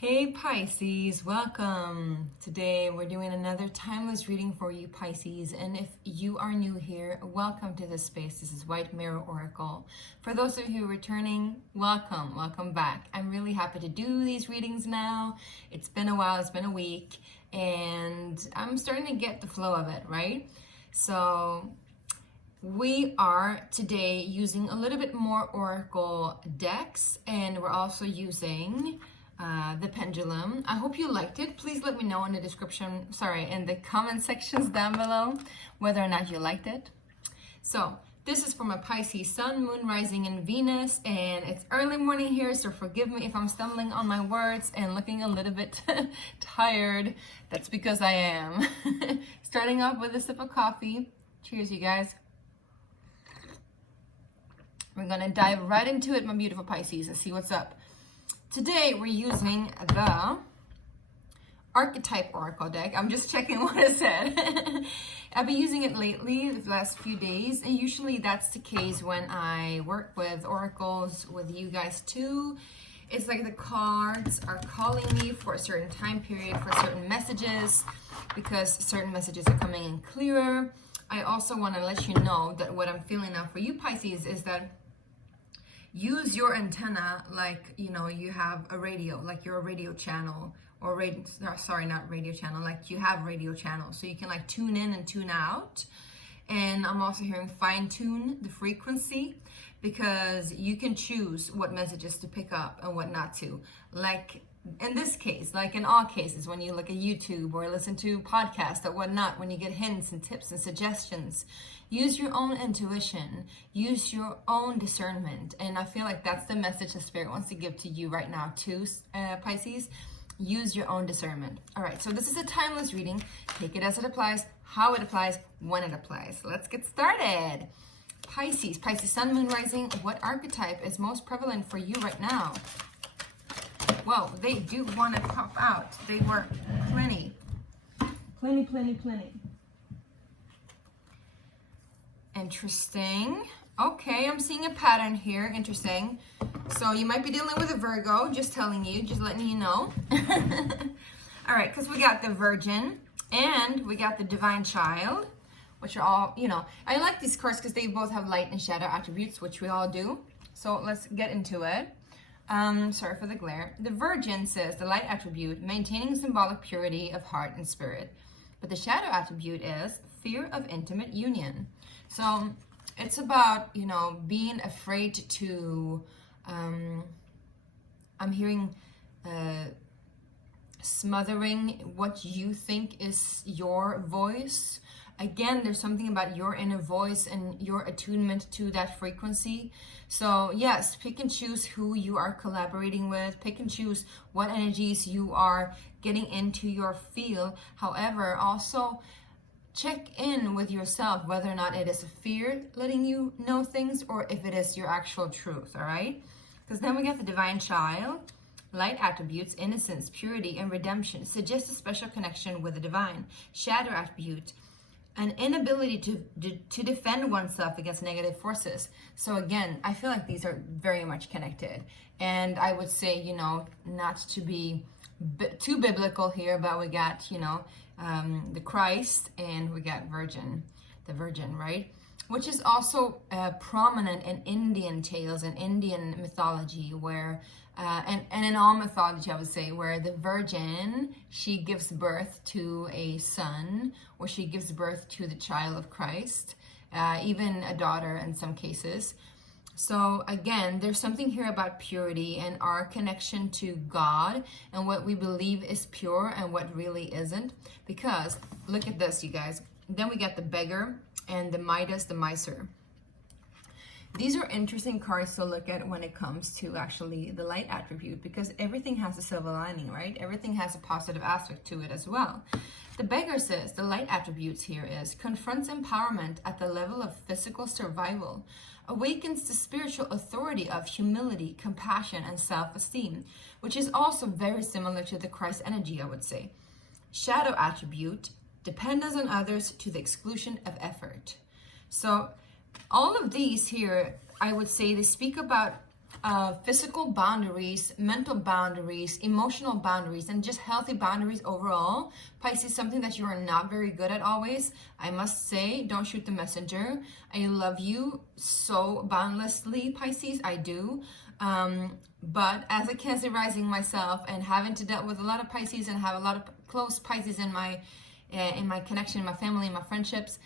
Hey Pisces, welcome. Today we're doing another timeless reading for you Pisces, and if you are new here, welcome to this space. This is White Mirror Oracle. For those of you returning, welcome back. I'm really happy to do these readings now. It's been a while, it's been a week, and I'm starting to get the flow of it, right? So we are today using a little bit more Oracle decks, and we're also using the pendulum. I hope you liked it. Please let me know in the in the comment sections down below whether or not you liked it. So this is from a Pisces Sun, Moon, Rising, and Venus, and it's early morning here, so forgive me if I'm stumbling on my words and looking a little bit tired. That's because I am. Starting off with a sip of coffee. Cheers, you guys. We're gonna dive right into it, my beautiful Pisces, and see what's up. Today we're using the Archetype Oracle deck. I'm just checking what it said. I've been using it lately, the last few days, and usually that's the case when I work with oracles with you guys too. It's like the cards are calling me for a certain time period, for certain messages, because certain messages are coming in clearer. I also want to let you know that what I'm feeling now for you Pisces is that use your antenna like, you know, you have a radio, like you're a radio channel, or not radio channel, like you have radio channels. So you can like tune in and tune out. And I'm also hearing fine tune the frequency, because you can choose what messages to pick up and what not to. Like in this case, like in all cases, when you look at YouTube or listen to podcasts or whatnot, when you get hints and tips and suggestions, use your own intuition, use your own discernment. And I feel like that's the message the Spirit wants to give to you right now too, Pisces. Use your own discernment. All right, so this is a timeless reading. Take it as it applies, how it applies, when it applies. Let's get started. Pisces Sun, Moon, Rising, what archetype is most prevalent for you right now? Well, they do want to pop out. They were plenty. Interesting. Okay, I'm seeing a pattern here. Interesting. So you might be dealing with a Virgo, just telling you, just letting you know. All right, because we got the Virgin and we got the Divine Child, which are all, you know, I like these cards because they both have light and shadow attributes, which we all do. So let's get into it. Sorry for the glare. The Virgin says the light attribute, maintaining symbolic purity of heart and spirit. But the shadow attribute is fear of intimate union. So it's about, you know, being afraid to, I'm hearing smothering what you think is your voice. Again, there's something about your inner voice and your attunement to that frequency. So yes, pick and choose who you are collaborating with. Pick and choose what energies you are getting into your field. However, also check in with yourself whether or not it is a fear letting you know things or if it is your actual truth, all right? Because then we got the Divine Child. Light attributes, innocence, purity, and redemption suggest a special connection with the divine. Shadow attribute, an inability to defend oneself against negative forces. So again, I feel like these are very much connected. And I would say, you know, not to be too biblical here, but we got, you know, the Christ and we got the Virgin, right? Which is also prominent in Indian tales and Indian mythology, where and in all mythology, I would say, where the Virgin, she gives birth to a son, or she gives birth to the child of Christ, even a daughter in some cases. So again, there's something here about purity and our connection to God and what we believe is pure and what really isn't. Because look at this, you guys. Then we got the Beggar and the Midas, the Miser. These are interesting cards to look at when it comes to actually the light attribute, because everything has a silver lining, right? Everything has a positive aspect to it as well. The Beggar says the light attributes here is confronts empowerment at the level of physical survival, awakens the spiritual authority of humility, compassion, and self-esteem, which is also very similar to the Christ energy, I would say. Shadow attribute, dependence on others to the exclusion of effort. So all of these here, I would say, they speak about physical boundaries, mental boundaries, emotional boundaries, and just healthy boundaries overall. Pisces, something that you are not very good at always. I must say, don't shoot the messenger. I love you so boundlessly, Pisces, I do. But as a Cancer rising myself and having to deal with a lot of Pisces and have a lot of close Pisces in my connection, my family, my friendships,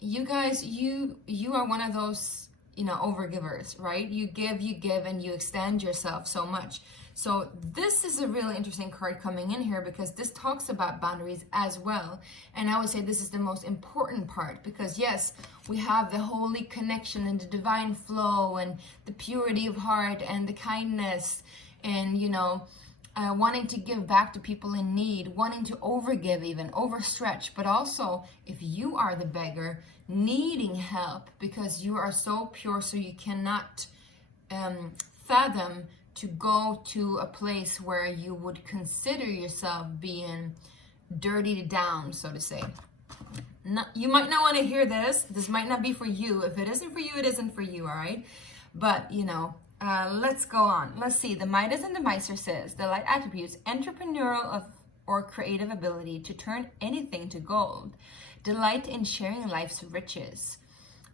you guys, you are one of those, you know, overgivers, right? You give, and you extend yourself so much. So this is a really interesting card coming in here because this talks about boundaries as well. And I would say this is the most important part because yes, we have the holy connection and the divine flow and the purity of heart and the kindness and, you know, wanting to give back to people in need, wanting to overgive, even overstretch. But also, if you are the beggar, needing help because you are so pure, so you cannot fathom to go to a place where you would consider yourself being dirtied down, so to say. You might not want to hear this. This might not be for you. If it isn't for you, it isn't for you, all right? But, you know, let's go on. Let's see. The Midas and the Miser says, the light attributes, entrepreneurial or creative ability to turn anything to gold. Delight in sharing life's riches.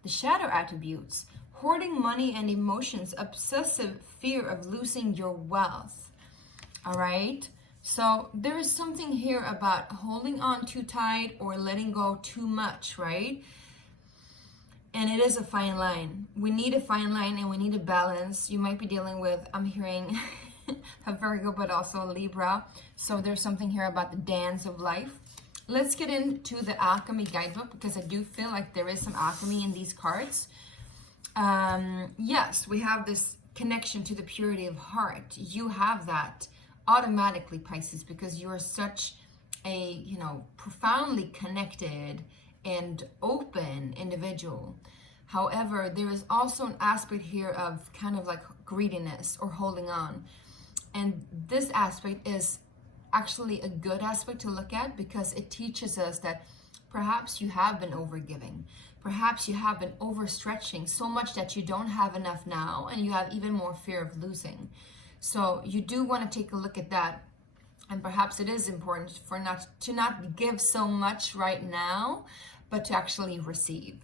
The shadow attributes, hoarding money and emotions, obsessive fear of losing your wealth. All right? So there is something here about holding on too tight or letting go too much, right? And it is a fine line. We need a fine line and we need a balance. You might be dealing with, I'm hearing a Virgo, but also a Libra. So there's something here about the dance of life. Let's get into the alchemy guidebook because I do feel like there is some alchemy in these cards. Yes, we have this connection to the purity of heart. You have that automatically, Pisces, because you are such a, you know, profoundly connected and open individual. However, there is also an aspect here of kind of like greediness or holding on. And this aspect is actually a good aspect to look at because it teaches us that perhaps you have been overgiving. Perhaps you have been overstretching so much that you don't have enough now and you have even more fear of losing. So you do want to take a look at that. And perhaps it is important for not give so much right now, but to actually receive.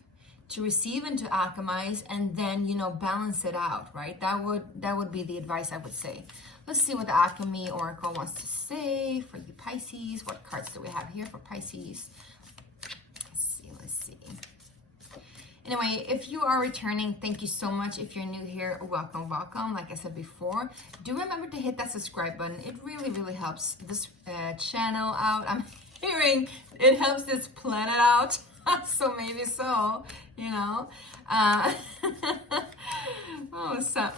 To receive and to alchemize and then, you know, balance it out, right? That would be the advice I would say. Let's see what the Alchemy Oracle wants to say for you Pisces. What cards do we have here for Pisces? Let's see. Anyway, if you are returning, thank you so much. If you're new here, welcome, welcome. Like I said before, do remember to hit that subscribe button. It really, really helps this channel out. I'm hearing it helps this planet out. So maybe so, you know.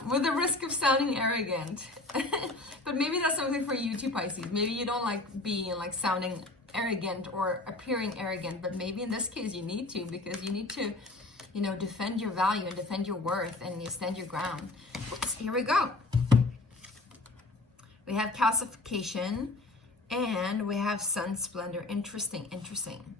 With the risk of sounding arrogant. But maybe that's something for you too, Pisces. Maybe you don't like being like sounding arrogant or appearing arrogant, but maybe in this case you need to, because you need to, you know, defend your value and defend your worth and you stand your ground. Oops, here we go. We have calcification and we have sun splendor. Interesting, interesting.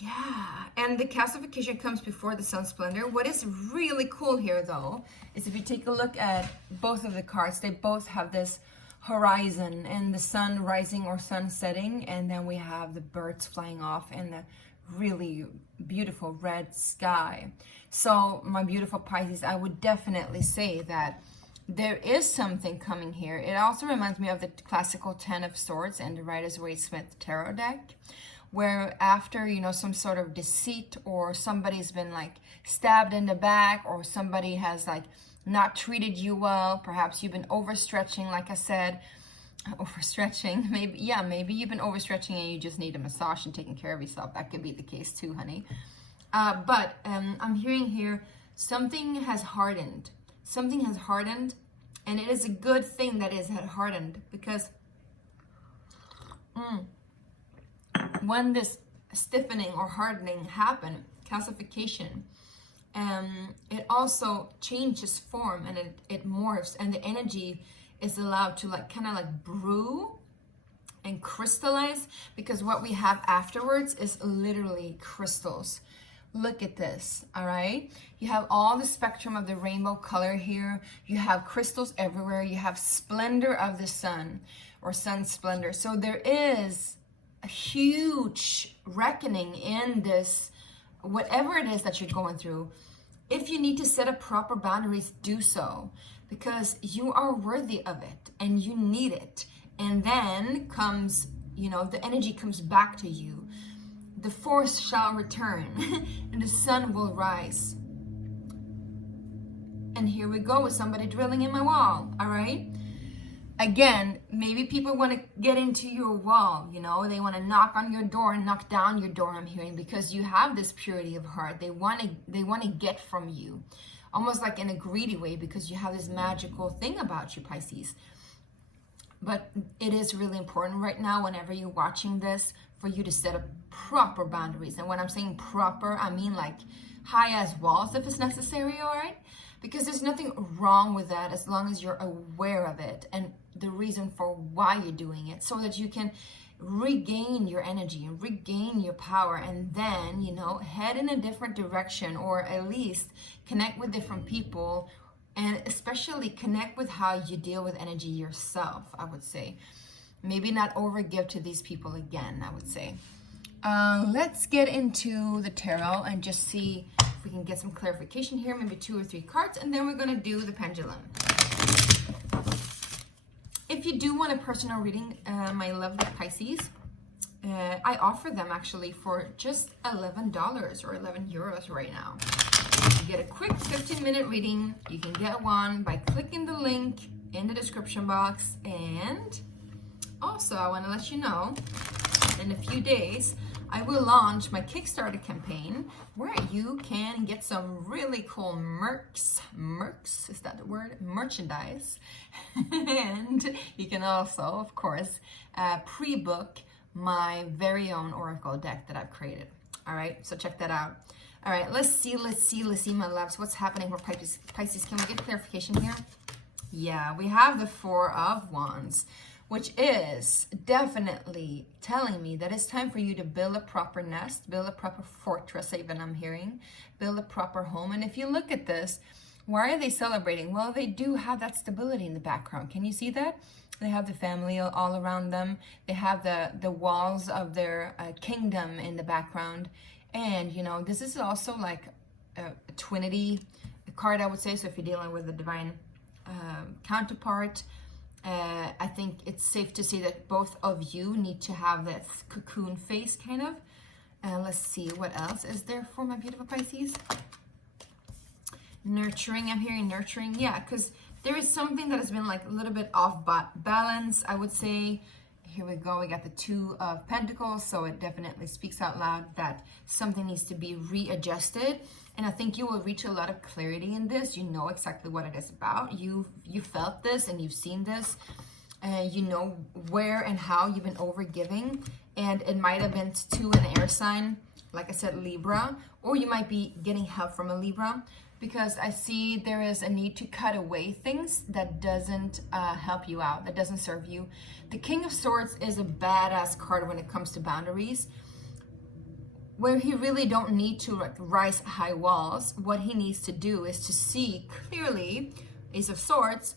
Yeah, and the calcification comes before the sun splendor. What is really cool here, though, is if you take a look at both of the cards, they both have this horizon and the sun rising or sun setting, and then we have the birds flying off and the really beautiful red sky. So, my beautiful Pisces, I would definitely say that there is something coming here. It also reminds me of the classical Ten of Swords and the Rider-Waite-Smith tarot deck, where after, you know, some sort of deceit or somebody's been like stabbed in the back or somebody has like not treated you well, perhaps you've been overstretching, like I said, overstretching, maybe you've been overstretching and you just need a massage and taking care of yourself. That could be the case too, honey. But I'm hearing here something has hardened. Something has hardened, and it is a good thing that it has hardened, because when this stiffening or hardening happen, calcification, it also changes form and it morphs, and the energy is allowed to like kind of like brew and crystallize, because what we have afterwards is literally crystals. Look at this, all right? You have all the spectrum of the rainbow color here. You have crystals everywhere. You have splendor of the sun, or sun splendor. So there is a huge reckoning in this, whatever it is that you're going through. If you need to set up proper boundaries, do so, because you are worthy of it and you need it. And then comes, you know, the energy comes back to you. The force shall return and the sun will rise. And here we go with somebody drilling in my wall, all right? Again, maybe people want to get into your wall, you know, they want to knock on your door and knock down your door, I'm hearing, because you have this purity of heart. They want to get from you, almost like in a greedy way, because you have this magical thing about you, Pisces. But it is really important right now, whenever you're watching this, for you to set up proper boundaries. And when I'm saying proper, I mean like high as walls if it's necessary, all right? Because there's nothing wrong with that as long as you're aware of it and the reason for why you're doing it, so that you can regain your energy and regain your power, and then, you know, head in a different direction, or at least connect with different people, and especially connect with how you deal with energy yourself, I would say. Maybe not overgive to these people again, I would say. Let's get into the tarot and just see if we can get some clarification here, maybe 2 or 3 cards, and then we're going to do the pendulum. If you do want a personal reading, my lovely Pisces, I offer them actually for just $11 or 11 euros right now. You get a quick 15-minute reading. You can get one by clicking the link in the description box. And also, I want to let you know, in a few days, I will launch my Kickstarter campaign where you can get some really cool mercs, is that the word? Merchandise. And you can also, of course, pre-book my very own oracle deck that I've created. All right, so check that out. All right, let's see, my loves. What's happening for Pisces? Pisces, can we get clarification here? Yeah, we have the 4 of Wands, which is definitely telling me that it's time for you to build a proper nest, build a proper fortress, even I'm hearing, build a proper home. And if you look at this, why are they celebrating? Well, they do have that stability in the background. Can you see that? They have the family all around them. They have the walls of their kingdom in the background. And, you know, this is also like a twinity card, I would say. So if you're dealing with a divine counterpart, I think it's safe to say that both of you need to have that cocoon face, kind of. Let's see, what else is there for my beautiful Pisces? Nurturing, I'm hearing nurturing. Yeah, because there is something that has been like a little bit off balance, I would say. Here we go, we got the 2 of Pentacles, so it definitely speaks out loud that something needs to be readjusted. And I think you will reach a lot of clarity in this. You know exactly what it is about. You felt this and you've seen this. You know where and how you've been overgiving. And it might have been to an air sign, like I said, Libra. Or you might be getting help from a Libra. Because I see there is a need to cut away things that doesn't help you out, that doesn't serve you. The King of Swords is a badass card when it comes to boundaries, where he really don't need to like rise high walls. What he needs to do is to see clearly, Ace of Swords,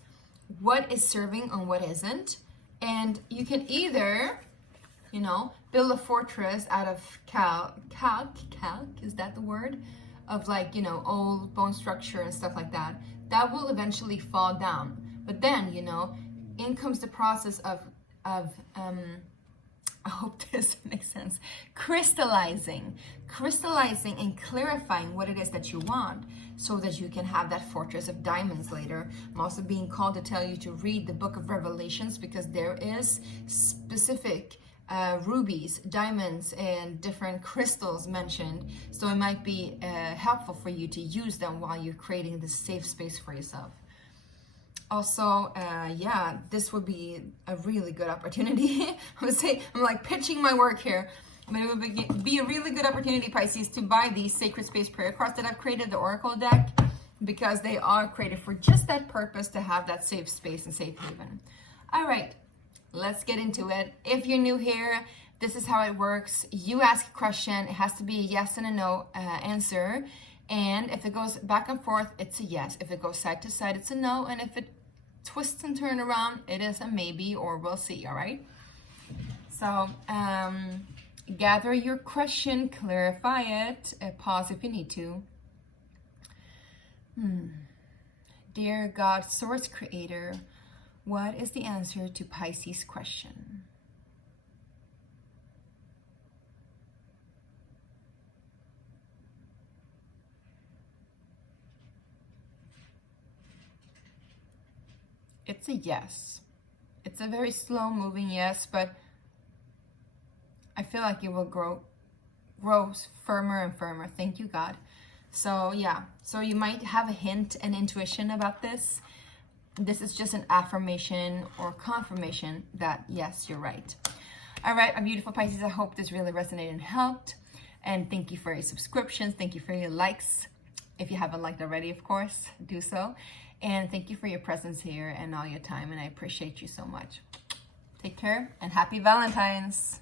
what is serving and what isn't. And you can either, you know, build a fortress out of calc, is that the word? Of like, you know, old bone structure and stuff like that. That will eventually fall down. But then, you know, in comes the process of I hope this makes sense, crystallizing and clarifying what it is that you want, so that you can have that fortress of diamonds later. I'm also being called to tell you to read the book of Revelations, because there is specific rubies, diamonds, and different crystals mentioned. So it might be helpful for you to use them while you're creating this safe space for yourself. Also, yeah, this would be a really good opportunity. I would say, I'm like pitching my work here. But it would be a really good opportunity, Pisces, to buy these Sacred Space prayer cards that I've created, the Oracle deck, because they are created for just that purpose, to have that safe space and safe haven. All right. Let's get into it. If you're new here, this is how it works. You ask a question, it has to be a yes and a no answer. And if it goes back and forth, it's a yes. If it goes side to side, it's a no. And if it twists and turns around, it is a maybe, or we'll see, all right? So gather your question, clarify it, pause if you need to. Dear God, Source Creator, what is the answer to Pisces' question? It's a yes. It's a very slow moving yes, but I feel like it will grow firmer and firmer. Thank you, God. So yeah, so you might have a hint and intuition about this. This is just an affirmation or confirmation that yes, you're right. All right, my beautiful Pisces, I hope this really resonated and helped. And thank you for your subscriptions. Thank you for your likes. If you haven't liked already, of course, do so. And thank you for your presence here and all your time. And I appreciate you so much. Take care and happy Valentine's.